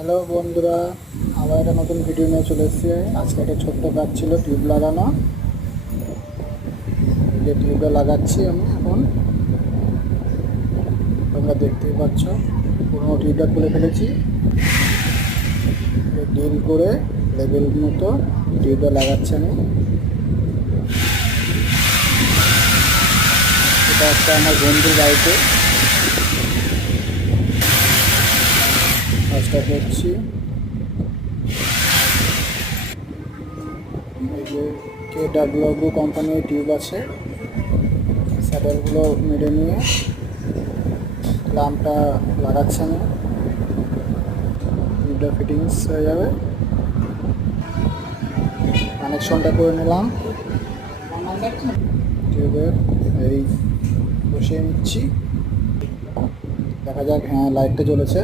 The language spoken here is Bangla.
হ্যালো বন্ধুরা, আবার একটা নতুন ভিডিও নিয়ে চলে এসেছি। আজকে একটা ছোট্ট কাজ ছিল, টিউব লাগানো। এই যে টিউবটা লাগাচ্ছি আমি এখন, তোমরা দেখতেই পাচ্ছ। পুরোনো টিউবটা খুলে ফেলেছি, ডিল করে লেবেল মতো টিউবটা লাগাচ্ছি আমি। এটা একটা আমার বন্ধুর বাড়িতে কাজটা করছি। এই যে KW কোম্পানির টিউব আছে, স্যাডেলগুলো মেরে নিয়ে লাম্পটা লাগাচ্ছে আমি। টিউবটা ফিটিংস হয়ে যাবে, কানেকশনটা করে নিলাম টিউবের। এই বসিয়ে নিচ্ছি, দেখা যাক। হ্যাঁ, লাইটটা জ্বলেছে।